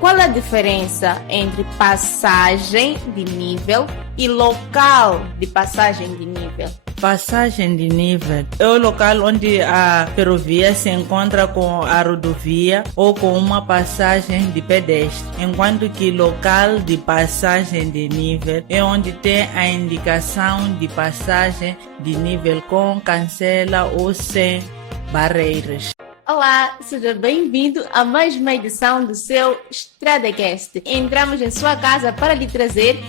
qual a diferença entre passagem de nível e local de passagem de nível? Passagem de nível é o local onde a ferrovia se encontra com a rodovia ou com uma passagem de pedestre, enquanto que local de passagem de nível é onde tem a indicação de passagem de nível com cancela ou sem barreiras. Olá, seja bem-vindo a mais uma edição do seu StradaCast. Entramos em sua casa para lhe trazer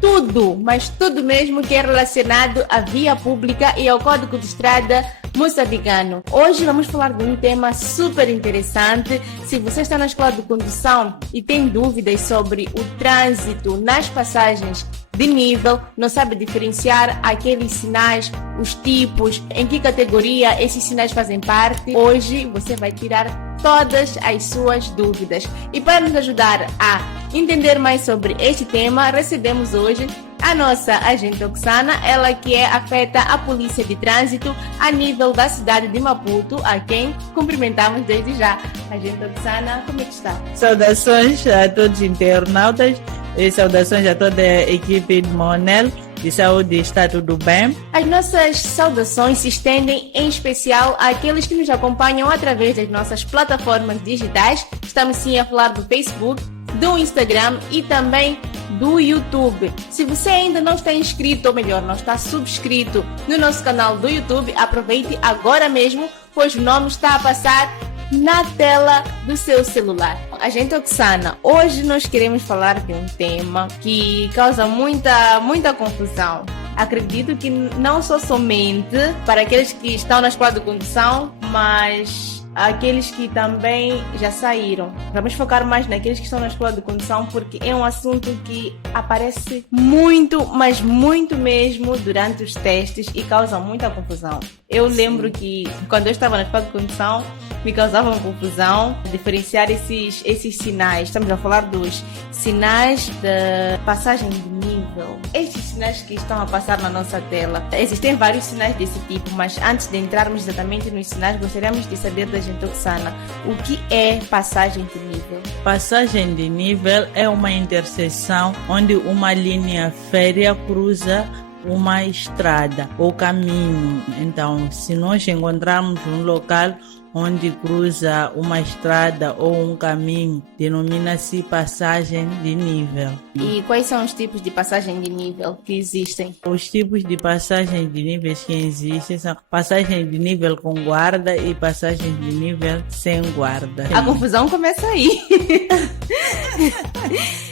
tudo, mas tudo mesmo que é relacionado à via pública e ao Código de Estrada moçambicano. Hoje vamos falar de um tema super interessante. Se você está na escola de condução e tem dúvidas sobre o trânsito nas passagens de nível, não sabe diferenciar aqueles sinais, os tipos, em que categoria esses sinais fazem parte, hoje você vai tirar todas as suas dúvidas. E para nos ajudar a entender mais sobre este tema, recebemos hoje a nossa agente Oxana, ela que é afeta a polícia de trânsito a nível da cidade de Maputo, a quem cumprimentamos desde já. Agente Oxana, como é que está? Saudações a todos os internautas e saudações a toda a equipe de Monel de saúde. Está tudo bem? As nossas saudações se estendem em especial àqueles que nos acompanham através das nossas plataformas digitais. Estamos sim a falar do Facebook, do Instagram e também do YouTube. Se você ainda não está inscrito, ou melhor, não está subscrito no nosso canal do YouTube, aproveite agora mesmo, pois o nome está a passar na tela do seu celular. Agente Oxana, hoje nós queremos falar de um tema que causa muita confusão. Acredito que não só somente para aqueles que estão na escola de condução, mas aqueles que também já saíram. Vamos focar mais naqueles que estão na escola de condução, porque é um assunto que aparece muito, mas muito mesmo durante os testes e causa muita confusão. Eu lembro que quando eu estava na escola de condução, me causava uma confusão diferenciar esses sinais. Estamos a falar dos sinais de passagem de nível. Estes sinais que estão a passar na nossa tela. Existem vários sinais desse tipo, mas antes de entrarmos exatamente nos sinais, gostaríamos de saber da gente, Oxana, o que é passagem de nível? Passagem de nível é uma interseção onde uma linha férrea cruza uma estrada ou caminho. Então, se nós encontrarmos um local onde cruza uma estrada ou um caminho, denomina-se passagem de nível. E quais são os tipos de passagem de nível que existem? Os tipos de passagem de níveis que existem são passagem de nível com guarda e passagem de nível sem guarda. A confusão começa aí.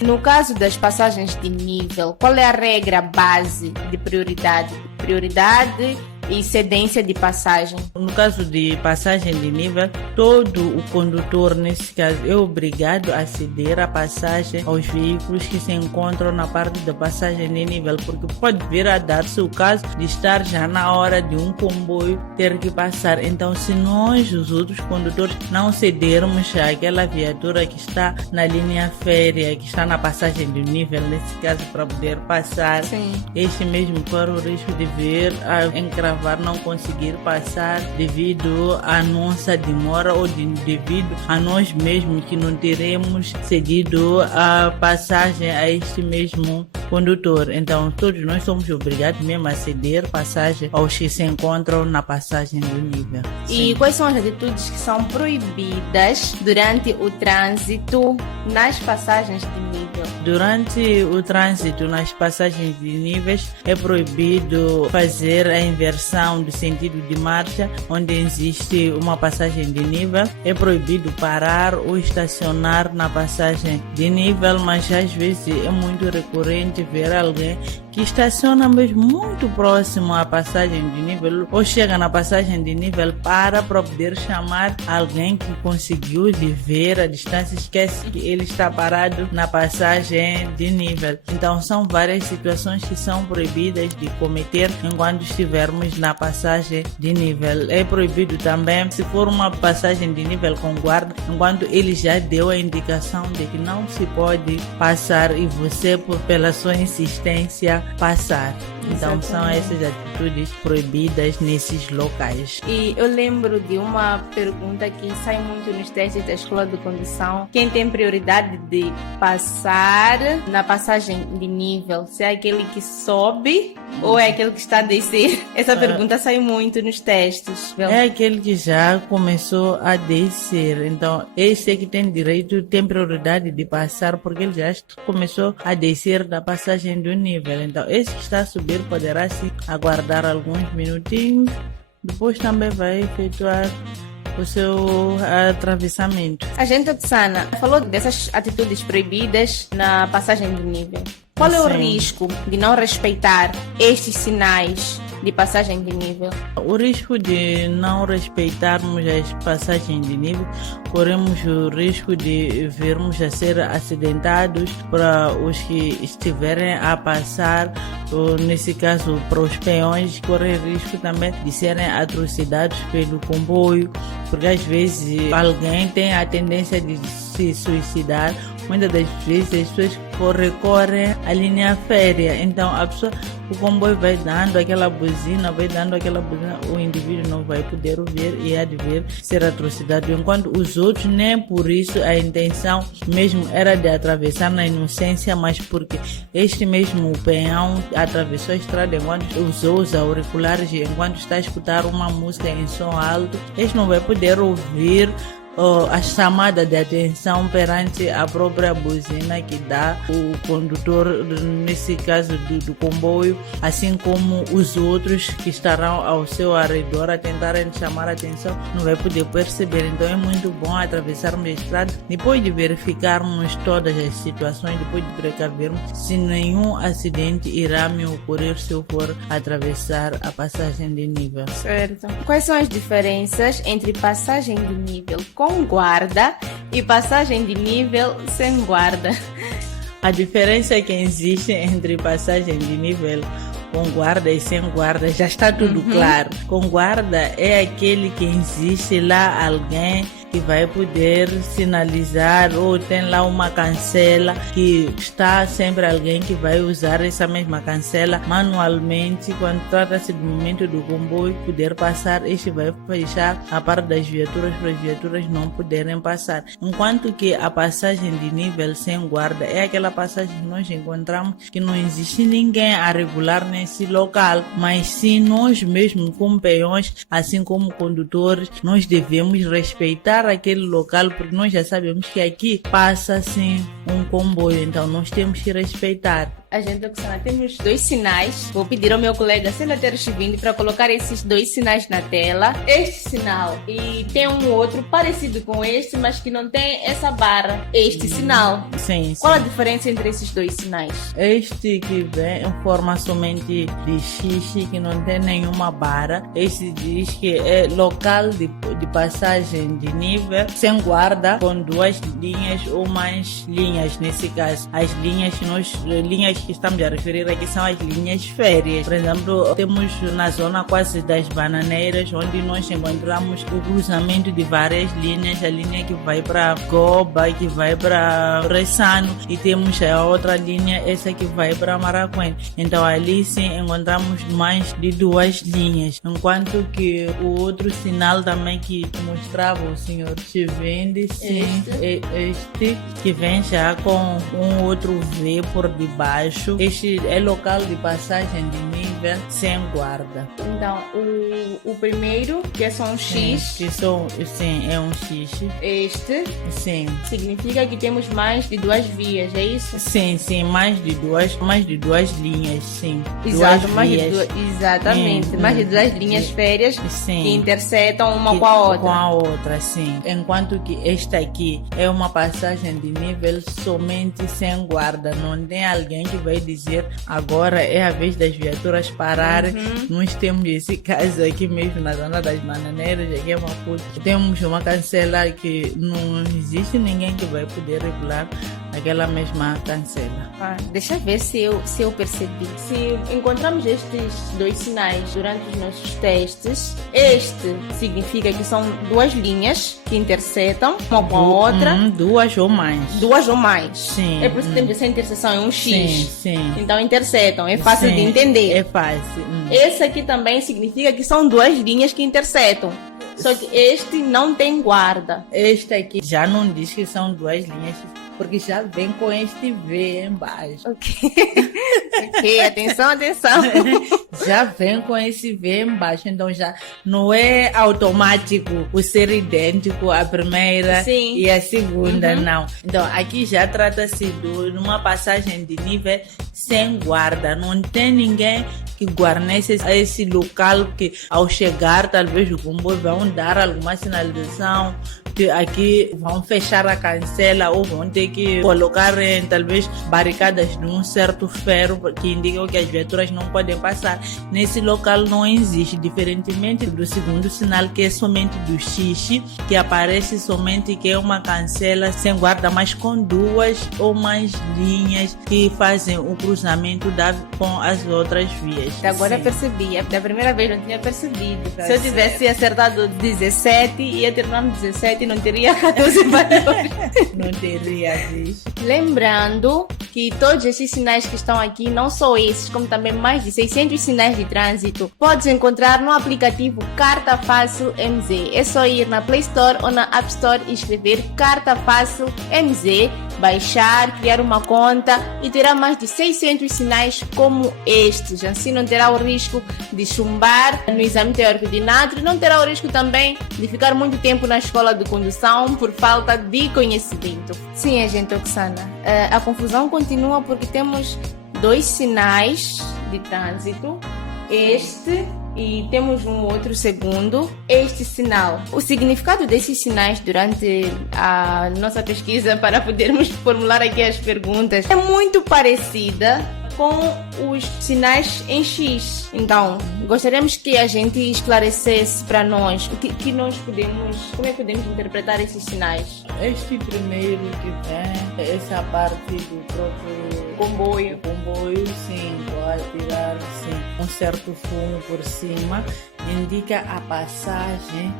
No caso das passagens de nível, qual é a regra base de prioridade? Prioridade e cedência de passagem. No caso de passagem de nível, todo o condutor, nesse caso, é obrigado a ceder a passagem aos veículos que se encontram na parte da passagem de nível, porque pode vir a dar-se o caso de estar já na hora de um comboio ter que passar. Então, se nós, os outros condutores, não cedermos àquela viatura que está na linha férrea, que está na passagem de nível, nesse caso, para poder passar, sim, este mesmo corre o risco de vir a encravar, não conseguir passar devido à nossa demora ou devido a nós mesmos que não teremos cedido a passagem a este mesmo condutor. Então, todos nós somos obrigados mesmo a ceder passagem aos que se encontram na passagem do nível. E Sim. quais são as atitudes que são proibidas durante o trânsito nas passagens de nível? Durante o trânsito nas passagens de níveis é proibido fazer a inversão do sentido de marcha onde existe uma passagem de nível. É proibido parar ou estacionar na passagem de nível, mas às vezes é muito recorrente ver alguém que estaciona mesmo muito próximo à passagem de nível ou chega na passagem de nível para poder chamar alguém que conseguiu lhe ver a distância, esquece que ele está parado na passagem de nível. Então são várias situações que são proibidas de cometer enquanto estivermos na passagem de nível. É proibido também se for uma passagem de nível com guarda, enquanto ele já deu a indicação de que não se pode passar e você, pela sua insistência, passar. Então são Exatamente. essas atitudes proibidas nesses locais. E eu lembro de uma pergunta que sai muito nos testes da escola de condução. Quem tem prioridade de passar na passagem de nível? Se é aquele que sobe ou é aquele que está a descer? Essa pergunta sai muito nos testes. É aquele que já começou a descer. Então, esse é que tem direito, tem prioridade de passar, porque ele já começou a descer da passagem do nível. Então, esse que está a subir poderá sim aguardar alguns minutinhos, depois também vai efetuar o seu atravessamento. Agente Oksana falou dessas atitudes proibidas na passagem de nível. Qual é o Sim. risco de não respeitar estes sinais de passagem de nível? O risco de não respeitarmos as passagens de nível, corremos o risco de virmos a ser acidentados para os que estiverem a passar, ou nesse caso para os peões, corre risco também de serem atrocidades pelo comboio, porque às vezes alguém tem a tendência de se suicidar. Muitas das vezes as pessoas recorrem à linha férrea. Então o comboio vai dando aquela buzina, o indivíduo não vai poder ouvir e há de vir ser atrocidade. Enquanto os outros, nem por isso a intenção mesmo era de atravessar na inocência, mas porque este mesmo peão atravessou a estrada enquanto usou os auriculares, enquanto está a escutar uma música em som alto, este não vai poder ouvir a chamada de atenção perante a própria buzina que dá o condutor, nesse caso do comboio, assim como os outros que estarão ao seu redor a tentarem chamar a atenção, não vai poder perceber. Então é muito bom atravessarmos a estrada depois de verificarmos todas as situações, depois de precavermos se nenhum acidente irá me ocorrer se eu for atravessar a passagem de nível. Certo. Quais são as diferenças entre passagem de nível com guarda e passagem de nível sem guarda? A diferença que existe entre passagem de nível com guarda e sem guarda já está tudo claro. Com guarda é aquele que existe lá alguém que vai poder sinalizar, ou tem lá uma cancela que está sempre alguém que vai usar essa mesma cancela manualmente. Quando trata-se do momento do comboio poder passar, este vai fechar a parte das viaturas para as viaturas não poderem passar. Enquanto que a passagem de nível sem guarda é aquela passagem que nós encontramos que não existe ninguém a regular nesse local, mas sim nós mesmos como peões, assim como condutores, nós devemos respeitar aquele local, porque nós já sabemos que aqui passa assim um comboio, então nós temos que respeitar. Agente Oksana, temos 2 sinais. Vou pedir ao meu colega Senator Chivindi para colocar esses 2 sinais na tela. Este sinal e tem um outro parecido com este, mas que não tem essa barra. Este sinal. Sim, Qual a sim. diferença entre esses 2 sinais? Este que vem em forma somente de xixi, que não tem nenhuma barra. Este diz que é local de passagem de nível sem guarda, com 2 linhas ou mais linhas. Nesse caso, as linhas que estamos a referir aqui são as linhas férreas. Por exemplo, temos na zona quase das Bananeiras, onde nós encontramos o cruzamento de várias linhas, a linha que vai para Goba, que vai para Ressano, e temos a outra linha, essa que vai para Maracuene. Então ali sim encontramos mais de 2 linhas, enquanto que o outro sinal também que mostrava o senhor Chivindi, sim, este que vem já com um outro V por debaixo. Este é local de passagem de nível sem guarda. Então, o primeiro, que é só um X, Que são, sim, é um X. este Sim. significa que temos mais de 2 vias, é isso? Sim, mais de duas linhas, sim. Exato, Duas mais de vias. exatamente, mais de 2 linhas férreas Sim. que intersetam uma com a outra. Com a outra, sim. Enquanto que esta aqui é uma passagem de nível somente sem guarda. Não tem alguém que vai dizer agora é a vez das viaturas pararem. Nós temos esse caso aqui mesmo na zona das Bananeiras, aqui é Maputo. Temos uma cancela que não existe ninguém que vai poder regular aquela mesma cancela. Deixa eu ver se eu percebi. Se encontramos estes dois sinais durante os nossos testes, este significa que são duas linhas que intersetam uma com a outra. Duas ou mais. Duas ou mais. Sim. É por isso que temos essa interseção, é um X. Sim. Então intersetam, é fácil de entender. É fácil. Esse aqui também significa que são duas linhas que intersetam. Só que este não tem guarda. Este aqui já não diz que são duas linhas, porque já vem com este V embaixo. Ok, atenção. Já vem com esse V embaixo, então já não é automático o ser idêntico à primeira e à segunda, não. Então aqui já trata-se de uma passagem de nível sem guarda, não tem ninguém que guarneça esse local que ao chegar talvez o comboio vão dar alguma sinalização que aqui vão fechar a cancela ou vão ter que colocar talvez barricadas de um certo ferro que indicam que as viaturas não podem passar. Nesse local não existe, diferentemente do segundo sinal, que é somente do X, que aparece somente que é uma cancela sem guarda, mas com duas ou mais linhas que fazem o cruzamento com as outras vias. Agora eu percebi, da primeira vez não tinha percebido. Se eu tivesse acertado 17, ia terminar no 17 e não teria 14 valores. Não teria visto. Lembrando que todos esses sinais que estão aqui, não só esses, como também mais de 600 sinais de trânsito, podes encontrar no aplicativo Carta Fácil MZ. É só ir na Play Store ou na App Store e escrever Carta Fácil MZ, baixar, criar uma conta e terá mais de 600 sinais como estes. Assim não terá o risco de chumbar no exame teórico de nátrio, não terá o risco também de ficar muito tempo na escola de condução por falta de conhecimento. Sim, agente Oksana, a confusão continua porque temos dois sinais de trânsito, este e temos um outro segundo, este sinal. O significado desses sinais durante a nossa pesquisa para podermos formular aqui as perguntas é muito parecida com os sinais em X. Então, gostaríamos que a gente esclarecesse para nós como é que podemos interpretar esses sinais. Este primeiro que vem, essa parte do próprio comboio, sim, pode tirar um certo fumo por cima, indica a passagem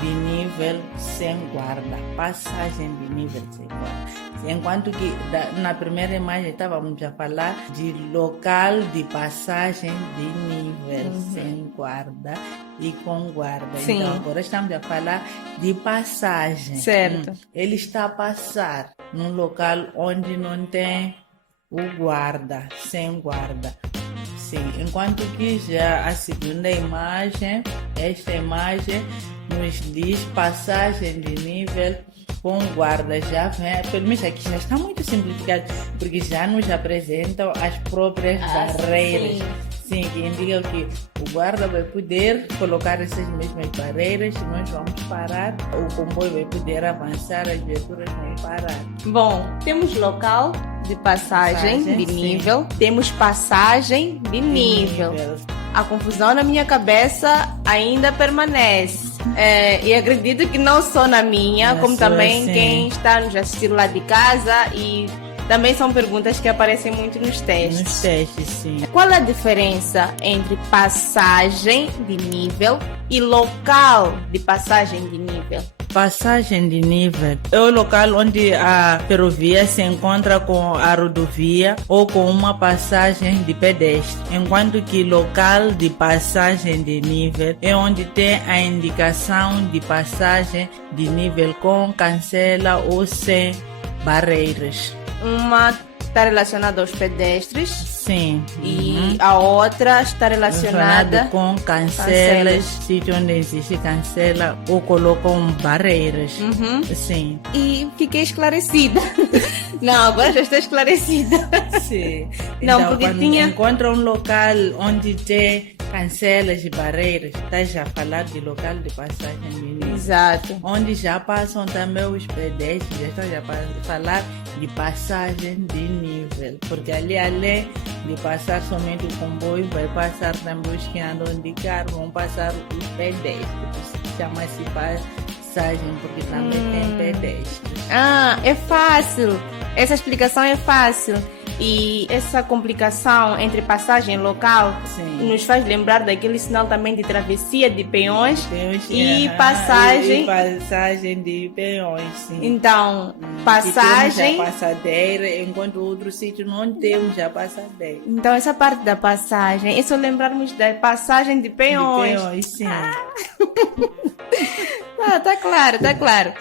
de nível sem guarda, passagem de nível sem guarda. Enquanto que na primeira imagem estávamos a falar de local de passagem de nível sem guarda e com guarda. Sim. Então agora estamos a falar de passagem. Certo. Ele está a passar num local onde não tem o guarda, sem guarda. Sim, enquanto que já a segunda imagem, esta imagem nos diz passagem de nível com guarda. Já vem, pelo menos aqui já está muito simplificado, porque já nos apresentam as próprias barreiras. Sim, que indicam que o guarda vai poder colocar essas mesmas barreiras e nós vamos parar, o comboio vai poder avançar, as viaturas vão parar. Bom, temos local de passagem de nível, temos passagem de nível. A confusão na minha cabeça ainda permanece. E acredito que não só na minha, como também quem está nos assistindo lá de casa, e também são perguntas que aparecem muito nos testes. Nos testes, sim. Qual a diferença entre passagem de nível e local de passagem de nível? Passagem de nível é o local onde a ferrovia se encontra com a rodovia ou com uma passagem de pedestre, enquanto que local de passagem de nível é onde tem a indicação de passagem de nível com cancela ou sem barreiras. Uma está relacionada aos pedestres. Sim. E a outra está relacionada com cancelas, sítio onde existe cancela ou colocam barreiras. Sim. E fiquei esclarecida. Não, agora já estou esclarecida. Sim. Não, então, porque quando tinha... encontra um local onde tem cancelas e barreiras, está já a falar de local de passagem de nível. Exato. Onde já passam também os pedestres, já está já a falar de passagem de nível. Porque ali, além de passar somente o comboio, vai passar também os que andam de carro, vão passar os pedestres. Chama-se passagem, porque também tem pedestres. Ah, é fácil. Essa explicação é fácil. E essa complicação entre passagem local nos faz lembrar daquele sinal também de travessia de peões e passagem. E passagem de peões, sim. Então, passagem. Temos a passadeira, enquanto outro sítio não temos a passadeira. Então, essa parte da passagem, é só lembrarmos da passagem de peões. De peões, sim. Tá claro. Agora,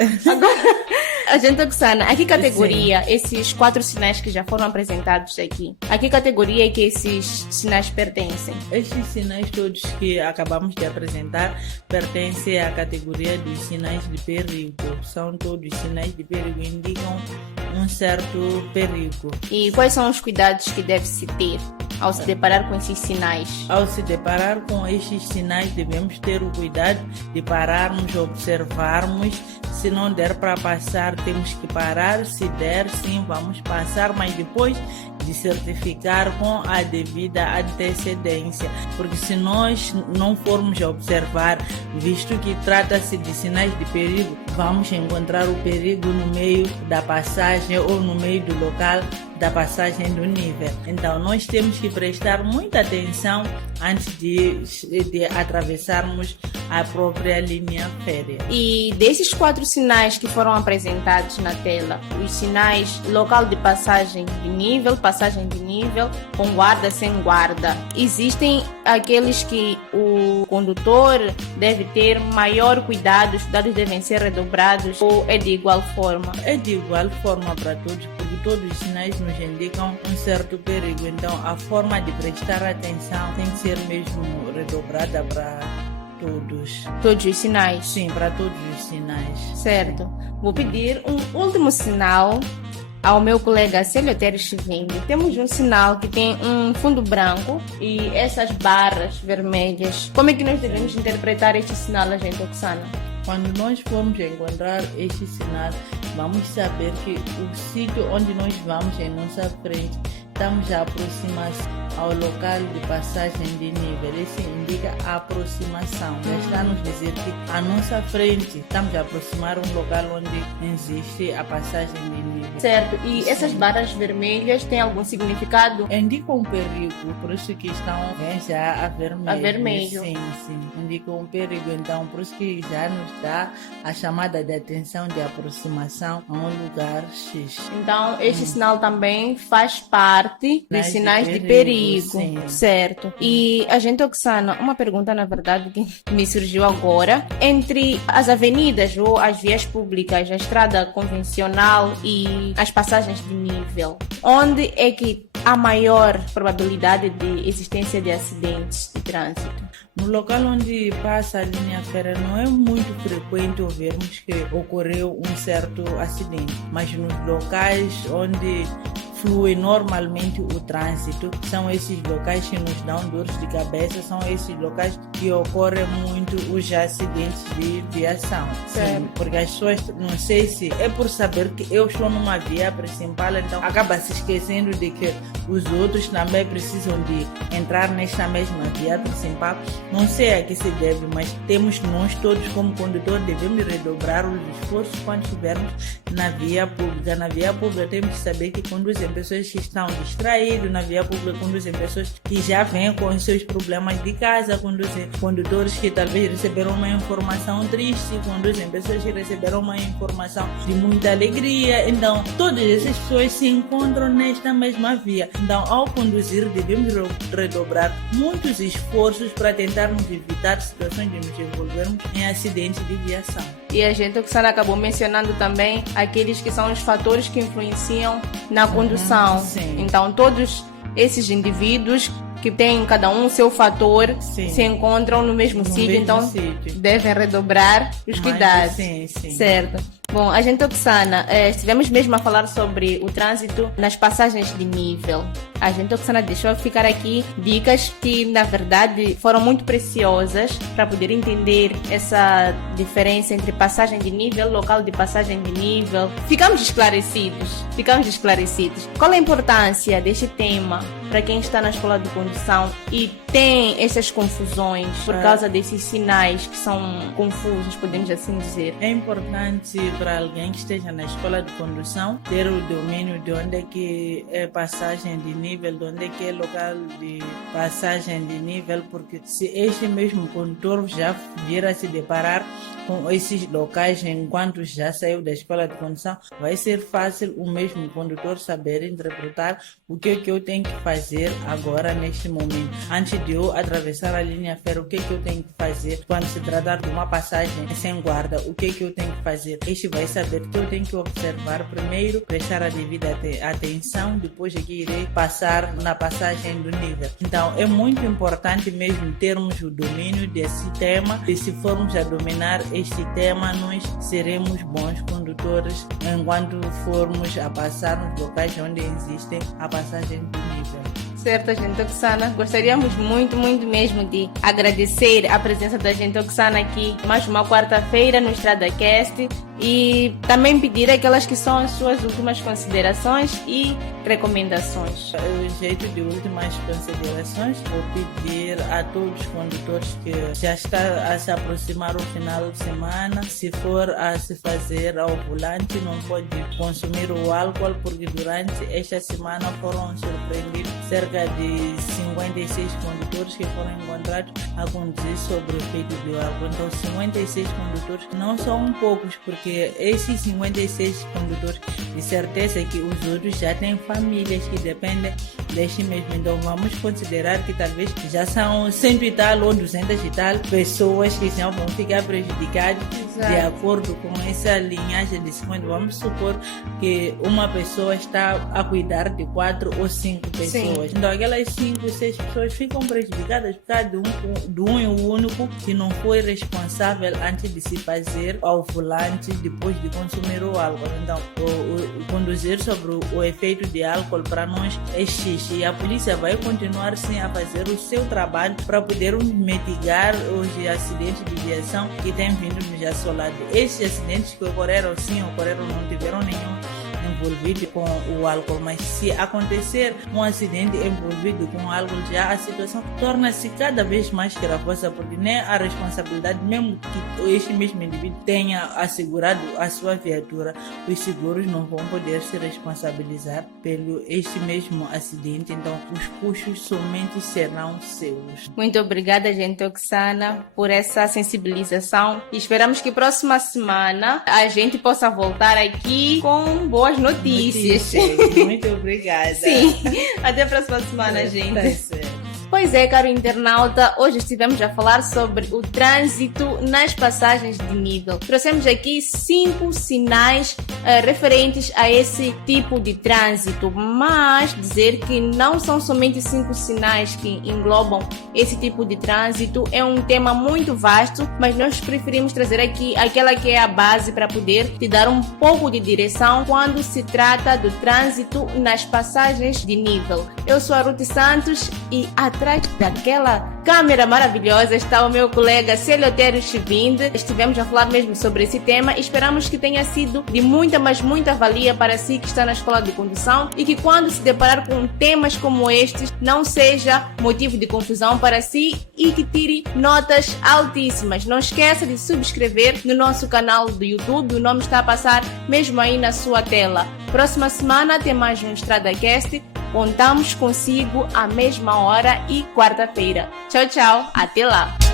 agente Oksana, a que categoria esses 4 sinais que já foram apresentados aqui? A que categoria é que esses sinais pertencem? Estes sinais todos que acabamos de apresentar pertencem à categoria dos sinais de perigo. São todos sinais de perigo, indicam um certo perigo. E quais são os cuidados que deve-se ter ao se deparar com esses sinais? Ao se deparar com estes sinais, devemos ter o cuidado de pararmos, observarmos. Se não der para passar, temos que parar. Se der, sim, vamos passar, mas depois de certificar com a devida antecedência. Porque se nós não formos observar, visto que trata-se de sinais de perigo, vamos encontrar o perigo no meio da passagem ou no meio do local da passagem do nível. Então, nós temos que prestar muita atenção antes de atravessarmos a própria linha férrea. E desses 4 sinais que foram apresentados na tela, os sinais local de passagem de nível, com guarda, sem guarda, existem aqueles que o condutor deve ter maior cuidado, os cuidados devem ser redobrados, ou é de igual forma? É de igual forma para todos, porque todos os sinais nos indicam um certo perigo. Então, a forma de prestar atenção tem que ser mesmo redobrada para todos. Todos os sinais? Sim, para todos os sinais. Certo. Vou pedir um último sinal ao meu colega Célio Teres Chivindi. Temos um sinal que tem um fundo branco e essas barras vermelhas. Como é que nós devemos interpretar este sinal, agente Oksana? Quando nós formos encontrar este sinal, vamos saber que o sítio onde nós vamos em nossa frente, estamos a aproximar-se ao local de passagem de nível. Isso indica a aproximação. Já está a nos dizer que à nossa frente estamos a aproximar um local onde existe a passagem de nível. Certo. E essas barras vermelhas têm algum significado? Indicam um perigo, por isso que estão já a vermelho. A vermelho. Sim. Indicam um perigo. Então, por isso que já nos dá a chamada de atenção de aproximação a um lugar X. Então, este sinal também faz parte dos sinais de perigo. Sim. Certo. E, agente Oksana, uma pergunta, na verdade, que me surgiu agora. Entre as avenidas ou as vias públicas, a estrada convencional e as passagens de nível, onde é que há maior probabilidade de existência de acidentes de trânsito? No local onde passa a linha férrea não é muito frequente ouvirmos que ocorreu um certo acidente, mas nos locais onde flui normalmente o trânsito, são esses locais que nos dão dores de cabeça, são esses locais que ocorrem muito os acidentes de viação. Sim, porque as pessoas, não sei se é por saber que eu estou numa via principal, então acaba se esquecendo de que os outros também precisam de entrar nesta mesma via principal. Não sei a que se deve, mas temos nós todos como condutor devemos redobrar os esforços quando estivermos na via pública. Na via pública temos que saber que conduzem pessoas que estão distraídas, na via pública conduzem pessoas que já vêm com os seus problemas de casa, conduzem condutores que talvez receberam uma informação triste, conduzem pessoas que receberam uma informação de muita alegria. Então, todas essas pessoas se encontram nesta mesma via. Então, ao conduzir, devemos redobrar muitos esforços para tentarmos evitar situações de nos envolvermos em acidentes de viação. E a gente, Oksana, acabou mencionando também aqueles que são os fatores que influenciam na condução. Sim. Então, todos esses indivíduos que têm cada um o seu fator, se encontram no mesmo sítio, então devem redobrar os cuidados. Sim. Certo. Bom, agente Oksana, estivemos mesmo a falar sobre o trânsito nas passagens de nível. A agente Oksana deixou ficar aqui dicas que, na verdade, foram muito preciosas para poder entender essa diferença entre passagem de nível, local de passagem de nível. Ficamos esclarecidos. Qual a importância deste tema para quem está na escola de condução e tem essas confusões por causa desses sinais que são confusos, podemos assim dizer? É importante para alguém que esteja na escola de condução ter o domínio de onde é que é passagem de nível, de onde é que é local de passagem de nível, porque se este mesmo condutor já vier a se deparar com esses locais enquanto já saiu da escola de condução, vai ser fácil o mesmo condutor saber interpretar o que é que eu tenho que fazer agora neste momento. Antes de eu atravessar a linha férrea, o que é que eu tenho que fazer quando se tratar de uma passagem sem guarda, o que é que eu tenho que fazer. Este vai saber que eu tenho que observar primeiro, prestar a devida atenção, depois aqui irei passar na passagem do nível. Então é muito importante mesmo termos o domínio desse tema, e se formos a dominar este tema, nós seremos bons condutores enquanto formos a passar nos locais onde existem a passagem do nível. Certo, agente Oksana. Gostaríamos muito mesmo de agradecer a presença da agente Oksana aqui mais uma quarta-feira no EstradaCast e também pedir aquelas que são as suas últimas considerações e recomendações. O jeito de últimas considerações, vou pedir a todos os condutores que já está a se aproximar o final de semana, se for a se fazer ao volante, não pode consumir o álcool, porque durante esta semana foram surpreendidos cerca de 56 condutores que foram encontrados a conduzir sobre o efeito do álcool. Então 56 condutores não são poucos, porque esses 56 condutores, de certeza que os outros já têm famílias que dependem deste mesmo. Então vamos considerar que talvez já são 100 e tal ou 200 e tal pessoas que já vão ficar prejudicadas. Exato. De acordo com essa linhagem de 50. Vamos supor que uma pessoa está a cuidar de 4 ou 5 pessoas. Sim. Então aquelas 5, 6 pessoas ficam prejudicadas por causa de um único que não foi responsável antes de se fazer ao volante, depois de consumir o álcool. Então o conduzir sobre o efeito de álcool para nós é X, e a polícia vai continuar sim a fazer o seu trabalho para poder mitigar os acidentes de viação que têm vindo nos assolados. Esses acidentes que ocorreram, não tiveram nenhum envolvido com o álcool, mas se acontecer um acidente envolvido com o álcool, já a situação torna-se cada vez mais gravosa, porque nem a responsabilidade, mesmo que este mesmo indivíduo tenha assegurado a sua viatura, os seguros não vão poder se responsabilizar pelo este mesmo acidente. Então os custos somente serão seus. Muito obrigada, agente Oksana, por essa sensibilização, e esperamos que próxima semana a gente possa voltar aqui com boas notícias. Muito obrigada. Sim, até a próxima semana, gente. Tá certo. Pois é, caro internauta, hoje estivemos a falar sobre o trânsito nas passagens de nível. Trouxemos aqui 5 sinais referentes a esse tipo de trânsito, mas dizer que não são somente 5 sinais que englobam esse tipo de trânsito é um tema muito vasto, mas nós preferimos trazer aqui aquela que é a base para poder te dar um pouco de direção quando se trata do trânsito nas passagens de nível. Eu sou a Ruth Santos e atrás daquela câmera maravilhosa está o meu colega Celiotério Chivinde. Estivemos a falar mesmo sobre esse tema e esperamos que tenha sido de muita valia para si que está na escola de condução, e que quando se deparar com temas como estes não seja motivo de confusão para si e que tire notas altíssimas. Não esqueça de subscrever no nosso canal do YouTube, o nome está a passar mesmo aí na sua tela. Próxima semana tem mais um EstradaCast. Contamos consigo à mesma hora e quarta-feira. Tchau, até lá!